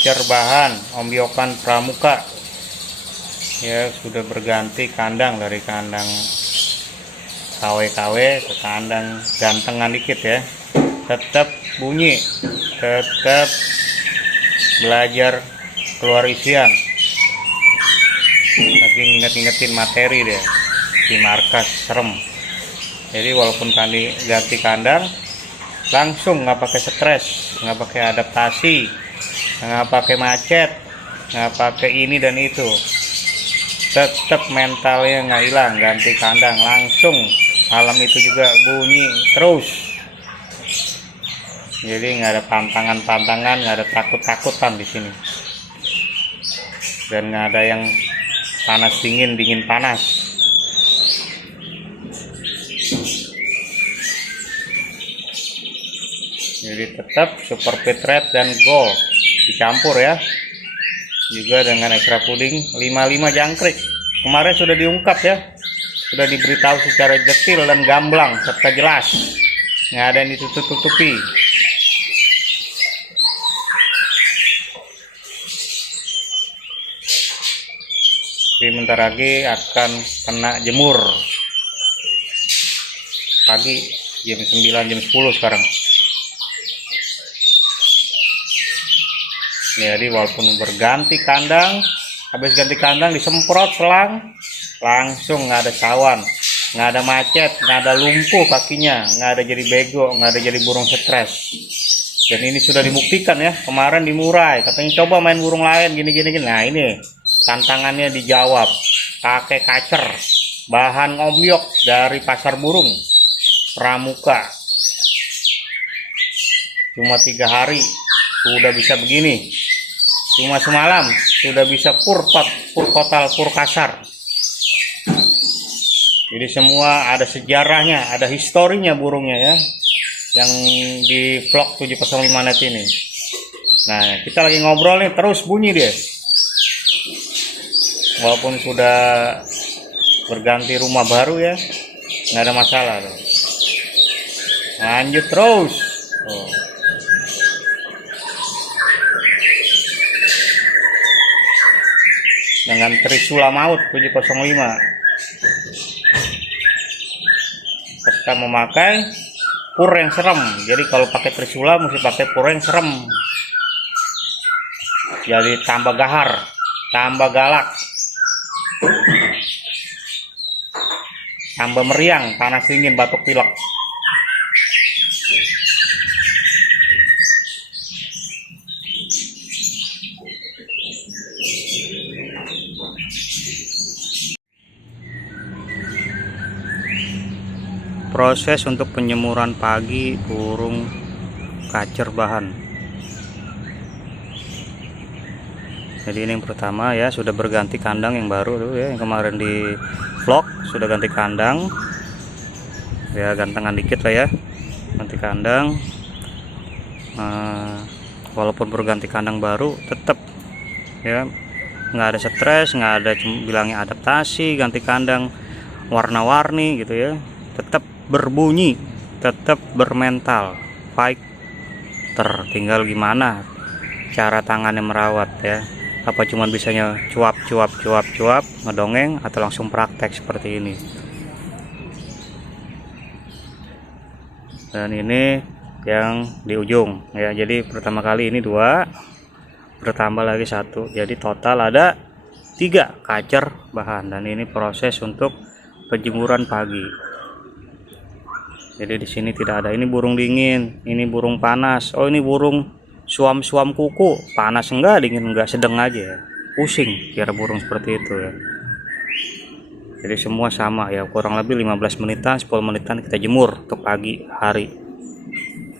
kacer bahan ombyokan pramuka ya, sudah berganti kandang dari kandang KW-KW ke kandang gantengan dikit ya. Tetap bunyi, tetap belajar keluar isian, tapi inget-ingetin materi deh di markas serem. Jadi walaupun kami ganti kandang langsung, nggak pakai stres, nggak pakai adaptasi, nggak pakai macet, nggak pakai ini dan itu, tetap mentalnya nggak hilang. Ganti kandang langsung malam itu juga bunyi terus. Jadi nggak ada pantangan-pantangan, nggak ada takut-takutan di sini, dan nggak ada yang panas dingin, dingin panas. Jadi tetap super pit red dan gold dicampur ya, juga dengan extra puding 55 jangkrik. Kemarin sudah diungkap ya, sudah diberitahu secara detail dan gamblang serta jelas, nggak ada yang ditutup-tutupi. Jadi bentar lagi akan kena jemur pagi jam 9, jam 10 sekarang. Jadi walaupun berganti kandang, habis ganti kandang disemprot selang, langsung nggak ada cawan, nggak ada macet, nggak ada lumpuh kakinya, nggak ada jadi bego, nggak ada jadi burung stres. Dan ini sudah dibuktikan ya, kemarin di Murai katanya coba main burung lain gini. Nah ini tantangannya dijawab, pakai kacer bahan ombyok dari pasar burung pramuka. Cuma 3 hari sudah bisa begini, cuma semalam sudah bisa pur total, pur kasar. Jadi semua ada sejarahnya, ada historinya burungnya ya, yang di vlog 705 net ini. Nah kita lagi ngobrol nih, terus bunyi dia walaupun sudah berganti rumah baru ya, nggak ada masalah loh. Lanjut terus. Dengan Trisula Maut 705 serta memakai pur yang serem. Jadi kalau pakai Trisula mesti pakai pur yang serem, jadi tambah gahar, tambah galak, tambah meriang, panas dingin, batuk pilek. Proses untuk penyemuran pagi burung kacer bahan. Jadi ini yang pertama ya, sudah berganti kandang yang baru tuh ya, yang kemarin di vlog sudah ganti kandang ya, gantengan dikit lah ya, ganti kandang. Walaupun berganti kandang baru tetap ya nggak ada stres, nggak ada bilangnya adaptasi, ganti kandang warna-warni gitu ya, tetap berbunyi, tetap bermental fighter. Tinggal gimana cara tangannya merawat ya, apa cuman bisanya cuap ngedongeng, atau langsung praktek seperti ini. Dan ini yang di ujung ya, jadi pertama kali ini 2, bertambah lagi 1, jadi total ada 3 kacer bahan. Dan ini proses untuk penjemuran pagi. Jadi di sini tidak ada ini burung dingin, ini burung panas. Oh ini burung suam kuku, panas enggak, dingin enggak, sedang aja ya. Pusing kira burung seperti itu ya. Jadi semua sama ya, kurang lebih 15 menitan, 10 menitan kita jemur untuk pagi hari.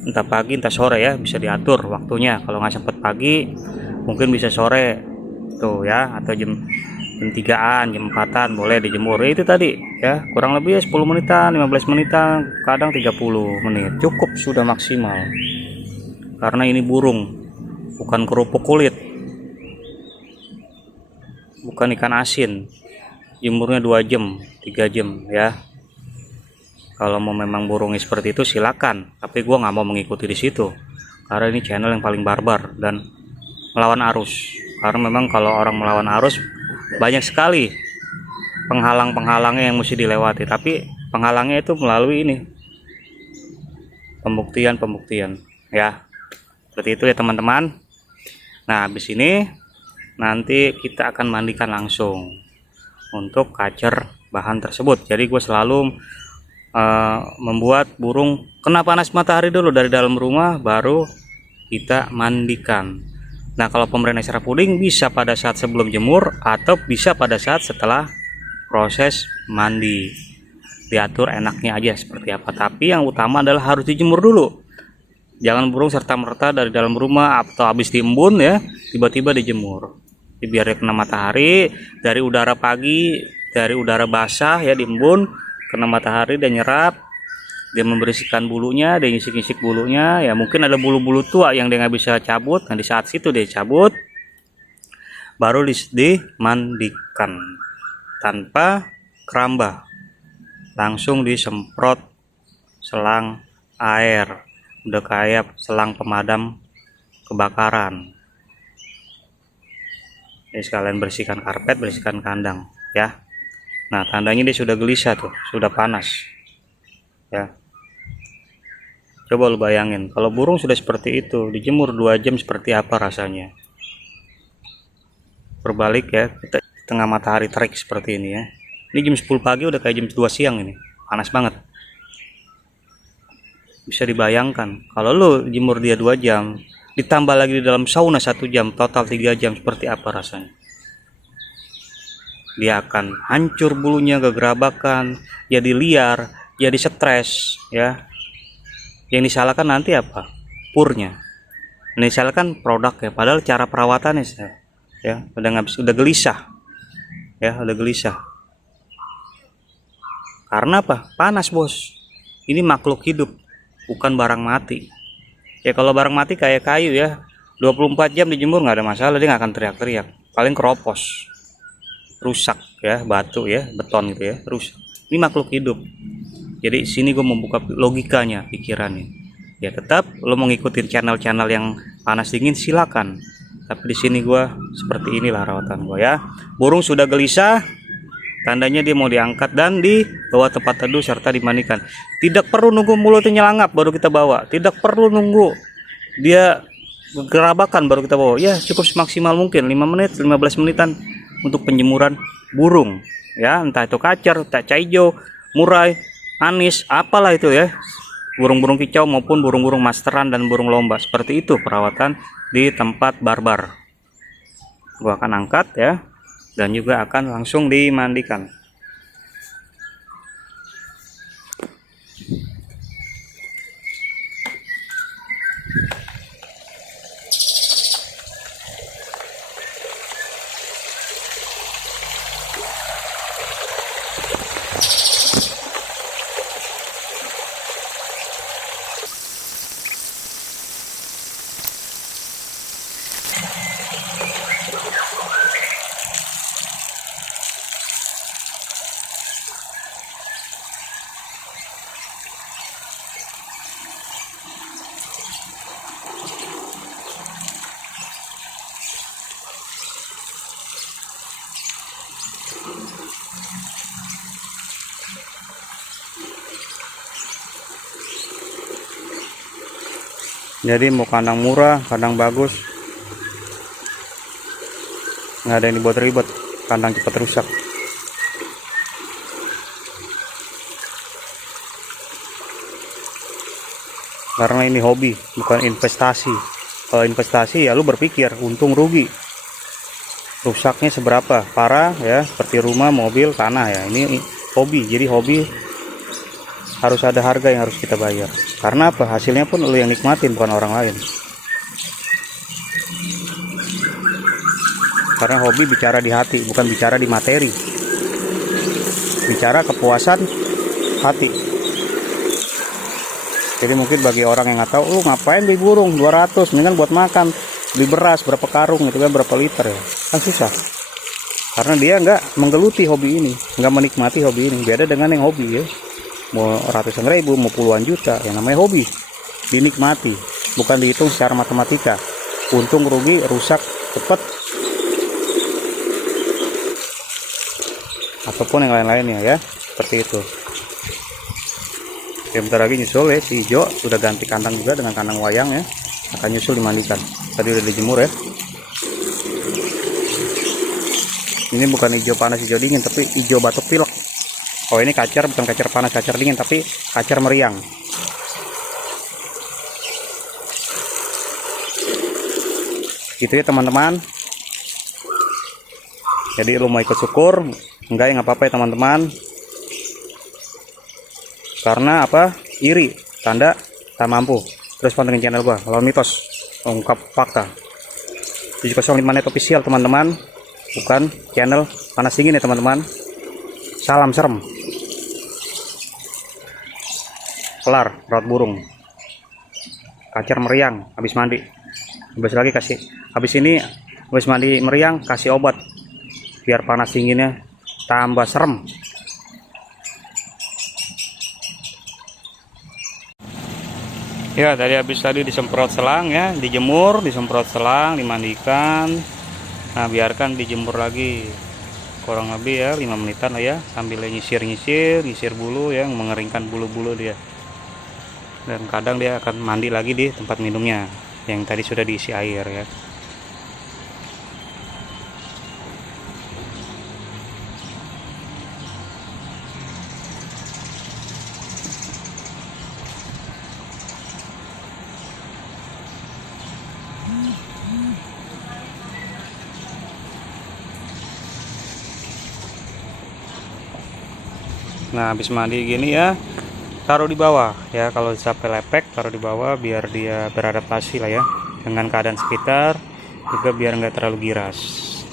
Entah pagi entah sore ya, bisa diatur waktunya. Kalau nggak sempat pagi mungkin bisa sore tuh ya, atau jam 3-an, jam 4-an boleh dijemur. Itu tadi ya, kurang lebih ya 10 menitan, 15 menitan, kadang 30 menit cukup, sudah maksimal. Karena ini burung, bukan kerupuk kulit, bukan ikan asin. Jemurnya 2 jam, 3 jam ya. Kalau mau memang burungnya seperti itu silakan, tapi gua nggak mau mengikuti di situ karena ini channel yang paling barbar dan melawan arus, karena memang kalau orang melawan arus banyak sekali penghalang-penghalangnya yang mesti dilewati, tapi penghalangnya itu melalui ini pembuktian ya, seperti itu ya teman-teman. Nah habis ini nanti kita akan mandikan langsung untuk kacer bahan tersebut. Jadi gue selalu membuat burung kena panas matahari dulu dari dalam rumah, baru kita mandikan. Nah kalau pemberian ekstra puding bisa pada saat sebelum jemur atau bisa pada saat setelah proses mandi, diatur enaknya aja seperti apa. Tapi yang utama adalah harus dijemur dulu, jangan burung serta merta dari dalam rumah atau habis diembun ya tiba-tiba dijemur. Jadi biar dia kena matahari, dari udara pagi, dari udara basah ya diembun, kena matahari dan nyerap, dia membersihkan bulunya, dia ngisi-ngisi bulunya ya, mungkin ada bulu-bulu tua yang dia nggak bisa cabut. Nah di saat situ dia cabut, baru dimandikan tanpa keramba, langsung disemprot selang air, udah kayak selang pemadam kebakaran. Jadi sekalian bersihkan karpet, bersihkan kandang ya. Nah tandanya dia sudah gelisah tuh, sudah panas ya. Coba lu bayangin kalau burung sudah seperti itu dijemur 2 jam seperti apa rasanya. Berbalik ya, kita tengah matahari terik seperti ini ya. Ini jam 10 pagi udah kayak jam 2 siang, ini panas banget. Bisa dibayangkan kalau lu jemur dia 2 jam ditambah lagi di dalam sauna 1 jam, total 3 jam, seperti apa rasanya. Dia akan hancur bulunya, kegerabakan, jadi liar, jadi stres ya. Yang disalahkan nanti apa? Purnya. Yang disalahkan produknya, padahal cara perawatannya ya udah gelisah ya, udah gelisah. Karena apa? Panas bos. Ini makhluk hidup, bukan barang mati ya. Kalau barang mati kayak kayu ya, 24 jam dijemur nggak ada masalah, dia nggak akan teriak-teriak, paling keropos, rusak ya, batu ya, beton gitu ya, rusak. Ini makhluk hidup. Jadi sini gue membuka logikanya, pikirannya ya. Tetap lo mau ngikutin channel-channel yang panas dingin silakan, tapi di sini gue seperti inilah rawatan gue ya. Burung sudah gelisah, tandanya dia mau diangkat dan dibawa tempat teduh serta dimandikan. Tidak perlu nunggu mulutnya nyelangap baru kita bawa, tidak perlu nunggu dia gerabakan baru kita bawa ya. Cukup semaksimal mungkin 5 menit 15 menitan untuk penjemuran burung ya, entah itu kacer, kaca hijau, murai, anis, apalah itu ya, burung-burung kicau maupun burung-burung masteran dan burung lomba. Seperti itu perawatan di tempat barbar. Gua akan angkat ya, dan juga akan langsung dimandikan. Jadi mau kandang murah, kandang bagus, nggak ada yang dibuat ribet, kandang cepat rusak. Karena ini hobi, bukan investasi. Kalau investasi ya lu berpikir untung rugi, rusaknya seberapa parah ya, seperti rumah, mobil, tanah ya. Ini hobi, jadi hobi harus ada harga yang harus kita bayar. Karena apa? Hasilnya pun lu yang nikmatin, bukan orang lain. Karena hobi bicara di hati, bukan bicara di materi. Bicara kepuasan hati. Jadi mungkin bagi orang yang nggak tahu, lu ngapain beli burung 200, mendingan buat makan, beli beras berapa karung itu kan, berapa liter ya, kan susah. Karena dia nggak menggeluti hobi ini, nggak menikmati hobi ini. Beda dengan yang hobi ya, mau ratusan ribu, mau puluhan juta, yang namanya hobi dinikmati, bukan dihitung secara matematika. untung rugi, rusak cepet, ataupun yang lain-lainnya ya, seperti itu. Oke, bentar lagi nyusul ya, si hijau sudah ganti kandang juga dengan kandang wayang ya, akan nyusul dimandikan. Tadi udah dijemur ya. Ini bukan hijau panas, hijau dingin, tapi hijau batuk pilek. Oh, ini kacer, bukan kacer panas, kacer dingin, tapi kacer meriang. Gitu ya teman-teman. Jadi lu mau ikut syukur enggak, ya nggak apa-apa ya teman-teman. Karena apa? Iri, tanda tak mampu. Terus pantengin channel gua, Lawan Mitos, ungkap fakta. 705 Net Official teman-teman, bukan channel panas dingin ya teman-teman. Salam serem. Kelar rawat burung. Kacer meriang habis mandi. Habis lagi kasih, habis ini habis mandi meriang kasih obat biar panas dinginnya tambah serem. Ya, tadi disemprot selang ya, dijemur, disemprot selang, dimandikan. Nah, biarkan dijemur lagi kurang lebih ya 5 menitan lah ya, sambil nyisir bulu ya, mengeringkan bulu-bulu dia. Dan kadang dia akan mandi lagi di tempat minumnya yang tadi sudah diisi air ya. Nah, habis mandi gini ya, taruh di bawah ya. Kalau sampai lepek, taruh di bawah biar dia beradaptasi lah ya dengan keadaan sekitar, juga biar nggak terlalu giras.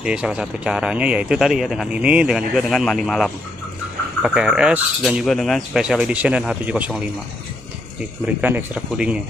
Jadi salah satu caranya yaitu tadi ya, dengan ini, dengan juga dengan mandi malam pakai RS, dan juga dengan Special Edition dan H705 diberikan extra pudingnya.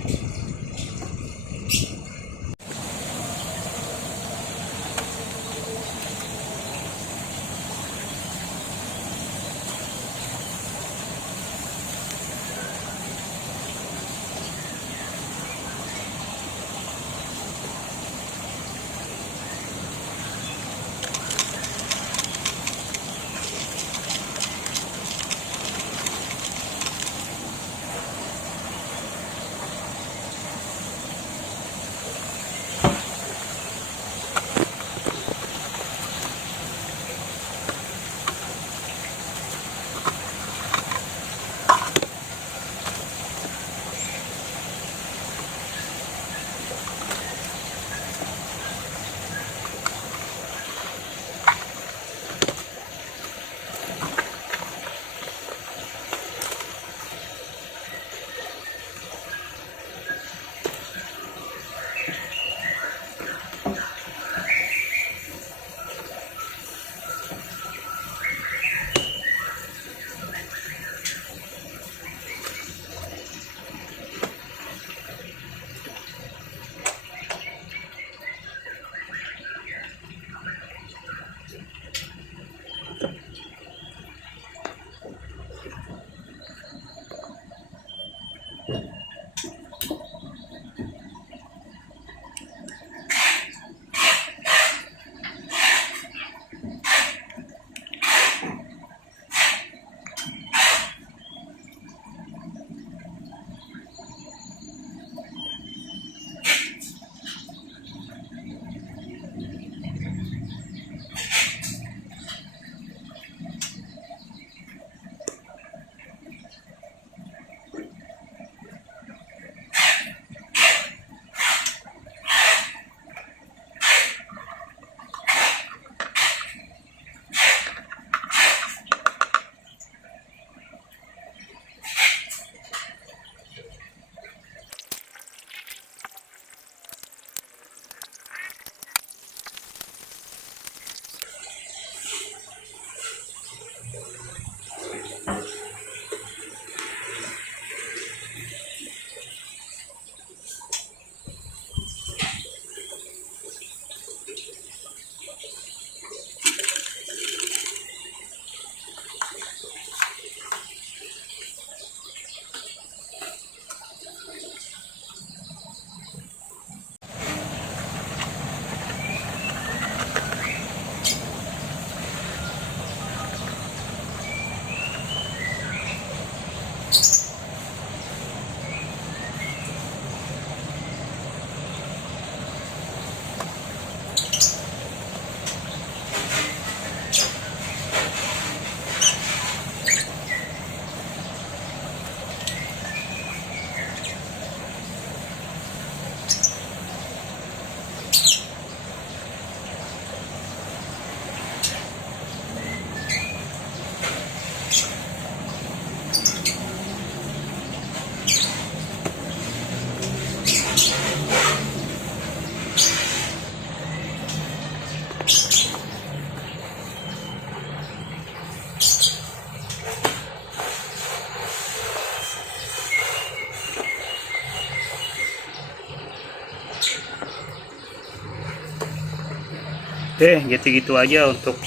Oke, jadi gitu aja untuk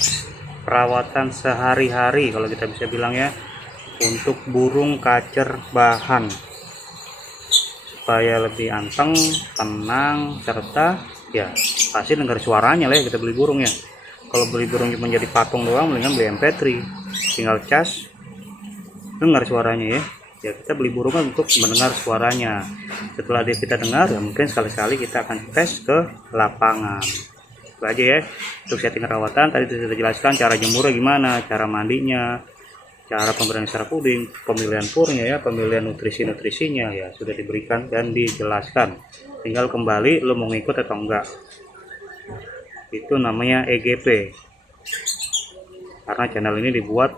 perawatan sehari-hari kalau kita bisa bilang ya, untuk burung kacer bahan, supaya lebih anteng, tenang, serta ya pasti dengar suaranya lah ya. Kita beli burung ya, kalau beli burung cuma jadi patung doang, mendingan beli MP3, tinggal cas, dengar suaranya ya. Ya kita beli burung kan untuk mendengar suaranya. Setelah kita dengar ya mungkin sekali-kali kita akan tes ke lapangan. Itu aja ya untuk setting perawatan. Tadi sudah dijelaskan cara jemurnya gimana, cara mandinya, cara pemberian secara puding, pemilihan purnya ya, pemilihan nutrisinya ya sudah diberikan dan dijelaskan. Tinggal kembali lo mau ngikut atau enggak. Itu namanya EGP. Karena channel ini dibuat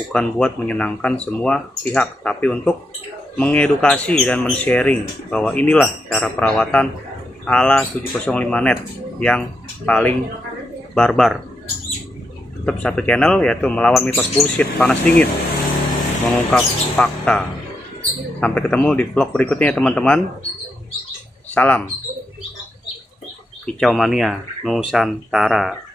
bukan buat menyenangkan semua pihak, tapi untuk mengedukasi dan men-sharing bahwa inilah cara perawatan ala 705 net yang paling barbar. Tetap satu channel, yaitu melawan mitos bullshit, panas dingin, mengungkap fakta. Sampai ketemu di vlog berikutnya teman-teman. Salam Kicau Mania Nusantara.